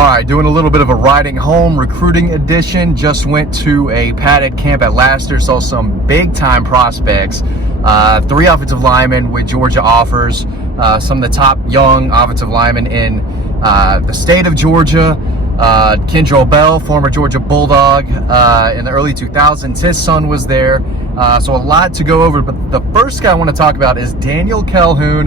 All right, doing a little bit of a riding home recruiting edition. Just went to a padded camp at Laster, saw some big time prospects. 3 offensive linemen with Georgia offers, some of the top young offensive linemen in the state of Georgia. Kendrell Bell, former Georgia Bulldog, in the early 2000s. His son was there. So a lot to go over, but the first guy I want to talk about is Daniel Calhoun,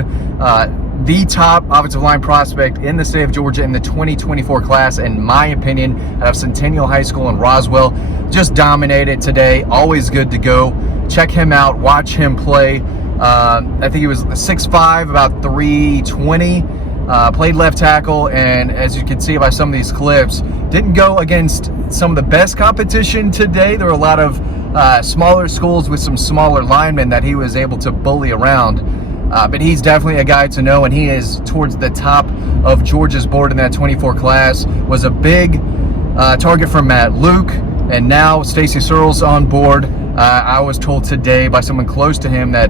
the top offensive line prospect in the state of Georgia in the 2024 class, in my opinion, out of Centennial High School in Roswell. Just dominated today. Always good to go. Check him out. Watch him play. I think he was 6'5", about 320. Played left tackle, and as you can see by some of these clips, didn't go against some of the best competition today. There were a lot of smaller schools with some smaller linemen that he was able to bully around. But he's definitely a guy to know, and he is towards the top of Georgia's board in that 24 class. Was a big target for Matt Luke, and now Stacy Searles on board. I was told today by someone close to him that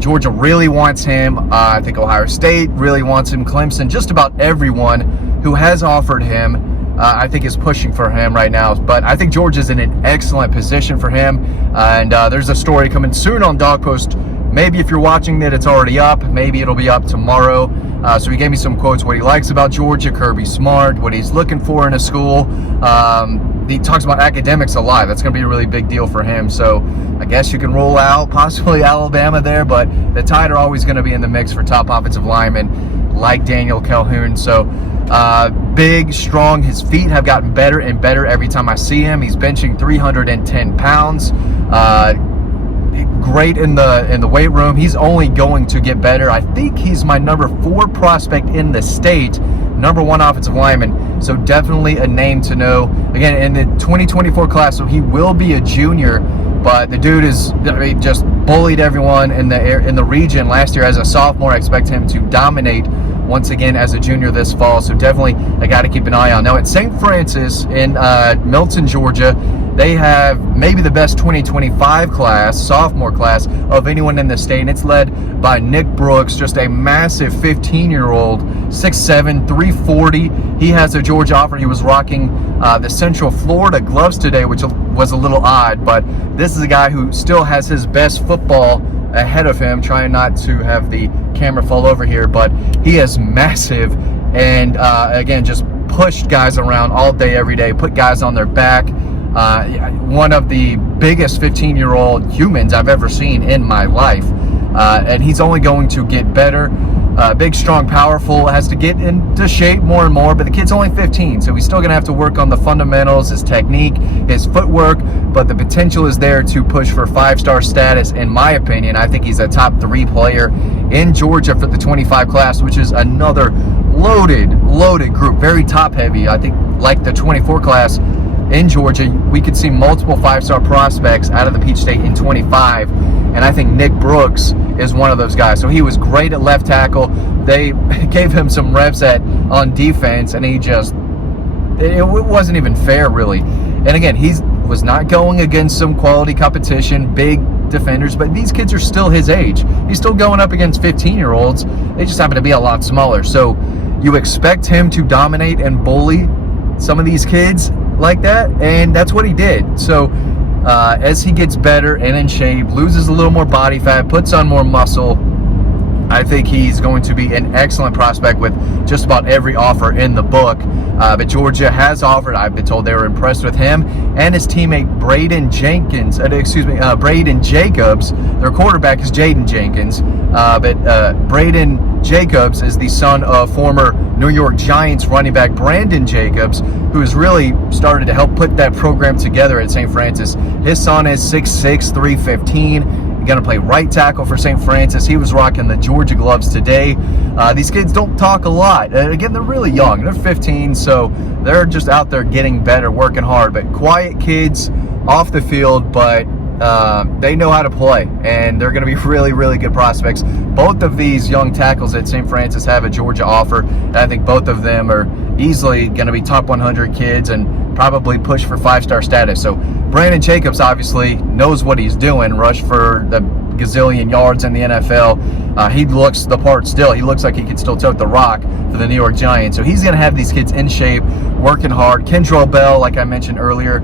Georgia really wants him. I think Ohio State really wants him. Clemson, just about everyone who has offered him, I think is pushing for him right now. But I think Georgia's in an excellent position for him. And there's a story coming soon on Dog Post. Maybe if you're watching it, it's already up. Maybe it'll be up tomorrow. So he gave me some quotes, what he likes about Georgia, Kirby Smart, what he's looking for in a school. He talks about academics a lot. That's going to be a really big deal for him. So I guess you can roll out possibly Alabama there, but the Tide are always going to be in the mix for top offensive linemen like Daniel Calhoun. So big, strong. His feet have gotten better and better every time I see him. He's benching 310 pounds. Great in the weight room. He's only going to get better. I think he's my number 4 prospect in the state, number 1 offensive lineman. So definitely a name to know. Again, in the 2024 class, so he will be a junior, but the dude is just bullied everyone in the region last year as a sophomore. I expect him to dominate once again as a junior this fall. So definitely a guy to keep an eye on. Now at St. Francis in Milton, Georgia, they have maybe the best 2025 class, sophomore class, of anyone in the state. And it's led by Nick Brooks, just a massive 15-year-old, 6'7", 340. He has a Georgia offer. He was rocking the Central Florida gloves today, which was a little odd. But this is a guy who still has his best football ahead of him, trying not to have the camera fall over here. But he is massive, and again, just pushed guys around all day, every day, put guys on their back. One of the biggest 15-year-old humans I've ever seen in my life. And he's only going to get better. Big, strong, powerful, has to get into shape more and more, but the kid's only 15, so he's still going to have to work on the fundamentals, his technique, his footwork, but the potential is there to push for 5-star status, in my opinion. I think he's a top 3 player in Georgia for the 25 class, which is another loaded group, very top-heavy. I think like the 24 class, in Georgia, we could see multiple 5-star prospects out of the Peach State in 25, and I think Nick Brooks is one of those guys. So he was great at left tackle. They gave him some reps on defense, and it wasn't even fair, really. And again, he was not going against some quality competition, big defenders, but these kids are still his age. He's still going up against 15-year-olds. They just happen to be a lot smaller. So you expect him to dominate and bully some of these kids like that, and that's what he did. So as he gets better and in shape, loses a little more body fat, puts on more muscle, I think he's going to be an excellent prospect with just about every offer in the book. But Georgia has offered. I've been told they were impressed with him and his teammate Braden Jacobs. Their quarterback is Jaden Jenkins, but Braden Jacobs is the son of former New York Giants running back Brandon Jacobs, who has really started to help put that program together at St. Francis. His son is 6'6", 315. Going to play right tackle for St. Francis. He was rocking the Georgia gloves today. These kids don't talk a lot. Again, they're really young. They're 15, so they're just out there getting better, working hard. But quiet kids off the field, but they know how to play, and they're going to be really, really good prospects. Both of these young tackles at St. Francis have a Georgia offer, and I think both of them are easily going to be top 100 kids and probably push for 5-star status. So Brandon Jacobs obviously knows what he's doing, rushed for the gazillion yards in the NFL. He looks the part still. He looks like he can still tote the rock for the New York Giants. So he's going to have these kids in shape, working hard. Kendrell Bell, like I mentioned earlier,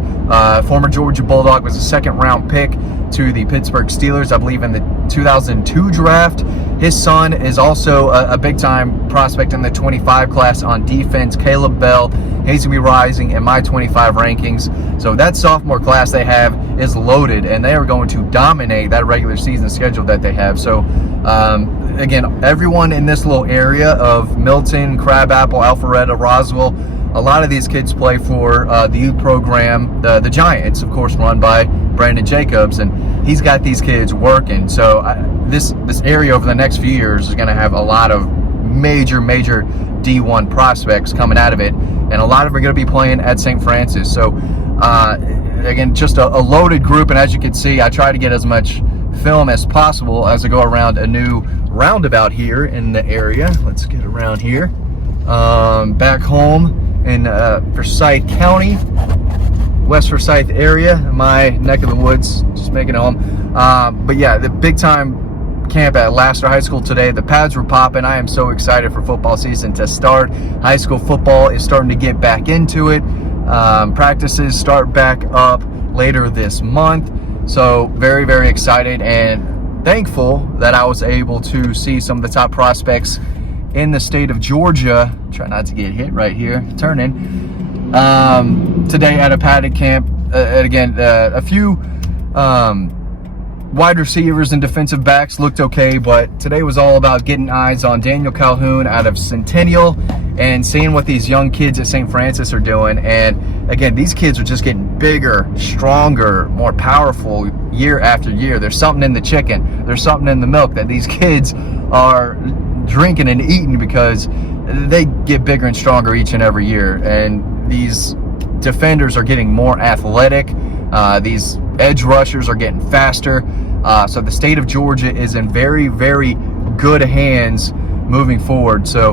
former Georgia Bulldog, was a second-round pick to the Pittsburgh Steelers, I believe, in the 2002 draft. His son is also a big-time prospect in the 25 class on defense, Caleb Bell. He's going to be rising in my 25 rankings. So that sophomore class they have is loaded, and they are going to dominate that regular season schedule that they have. So, again, everyone in this little area of Milton, Crabapple, Alpharetta, Roswell, a lot of these kids play for the youth program, the Giants, of course, run by Brandon Jacobs, and he's got these kids working. So this area over the next few years is going to have a lot of major D1 prospects coming out of it, and a lot of them are going to be playing at St. Francis. So again, just a loaded group, and as you can see, I try to get as much film as possible as I go around a new roundabout here in the area. Let's get around here. Back home in Forsyth County, West Forsyth area, my neck of the woods, just making it home. But yeah, the big time camp at Lassiter High School today. The pads were popping. I am so excited for football season to start. High school football is starting to get back into it. Practices start back up later this month. So very excited and thankful that I was able to see some of the top prospects in the state of Georgia. Try not to get hit right here, turning. Today at a padded camp. Again, a few wide receivers and defensive backs looked okay, but today was all about getting eyes on Daniel Calhoun out of Centennial and seeing what these young kids at St. Francis are doing. And again, these kids are just getting bigger, stronger, more powerful year after year. There's something in the chicken, there's something in the milk that these kids are drinking and eating, because they get bigger and stronger each and every year. And these defenders are getting more athletic. These edge rushers are getting faster. So the state of Georgia is in very good hands moving forward. So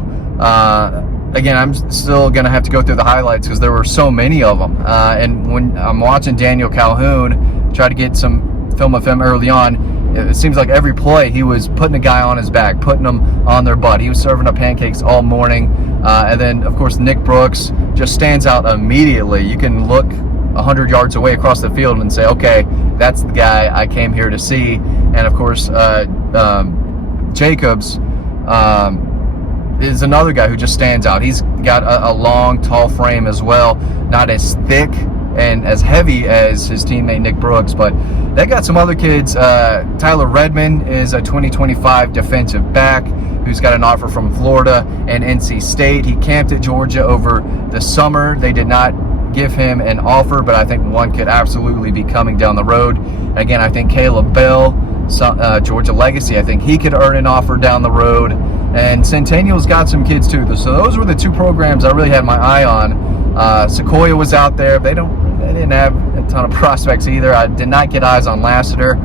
again, I'm still going to have to go through the highlights because there were so many of them. And when I'm watching Daniel Calhoun try to get some film of him early on, it seems like every play he was putting a guy on his back, putting them on their butt. He was serving up pancakes all morning. And then, of course, Nick Brooks just stands out immediately. You can look 100 yards away across the field and say, okay, that's the guy I came here to see. And, of course, Jacobs is another guy who just stands out. He's got a long, tall frame as well, not as thick and as heavy as his teammate Nick Brooks, but they got some other kids. Tyler Redmond is a 2025 defensive back who's got an offer from Florida and NC State. He camped at Georgia over the summer. They did not give him an offer, but I think one could absolutely be coming down the road. Again, I think Caleb Bell, Georgia Legacy, I think he could earn an offer down the road. And Centennial's got some kids too. So those were the two programs I really had my eye on. Sequoia was out there. They didn't have a ton of prospects either. I did not get eyes on Lassiter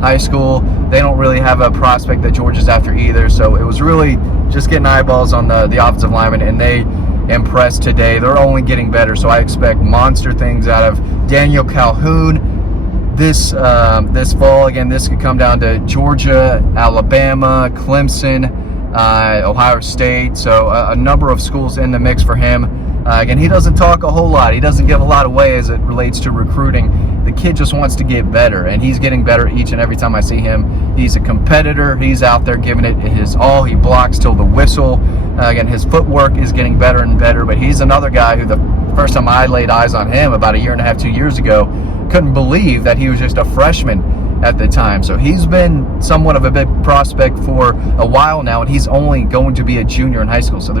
High School. They don't really have a prospect that Georgia's after either. So it was really just getting eyeballs on the offensive linemen, and they impressed today. They're only getting better. So I expect monster things out of Daniel Calhoun this fall. Again, this could come down to Georgia, Alabama, Clemson, Ohio State. So a number of schools in the mix for him. Again, he doesn't talk a whole lot. He doesn't give a lot away as it relates to recruiting. The kid just wants to get better, and he's getting better each and every time I see him. He's a competitor. He's out there giving it his all. He blocks till the whistle. Again, his footwork is getting better and better, but he's another guy who the first time I laid eyes on him about a year and a half, 2 years ago, couldn't believe that he was just a freshman at the time. So he's been somewhat of a big prospect for a while now, and he's only going to be a junior in high school. So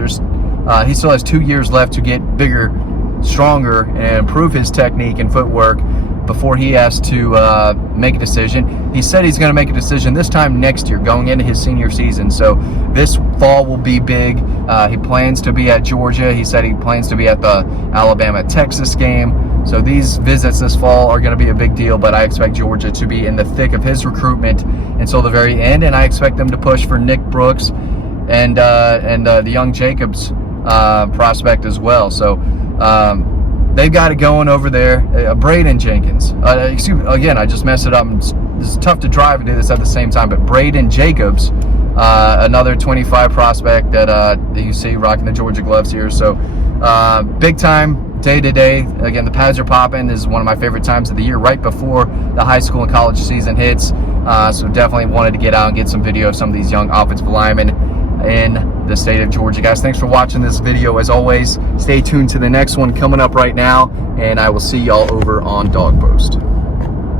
he still has 2 years left to get bigger, stronger, and improve his technique and footwork before he has to make a decision. He said he's going to make a decision this time next year, going into his senior season. So this fall will be big. He plans to be at Georgia. He said he plans to be at the Alabama-Texas game. So these visits this fall are going to be a big deal, but I expect Georgia to be in the thick of his recruitment until the very end, and I expect them to push for Nick Brooks and the young Jacobs prospect as well. So they've got it going over there. Braden Jenkins. Excuse me, again, I just messed it up and it's tough to drive and do this at the same time, but Braden Jacobs, another 25 prospect that you see rocking the Georgia gloves here. So big time, day to day. Again, the pads are popping. This is one of my favorite times of the year, right before the high school and college season hits. So definitely wanted to get out and get some video of some of these young offensive linemen in the state of Georgia. Guys, thanks for watching this video. As always, stay tuned to the next one coming up right now, and I will see y'all over on Dog Post.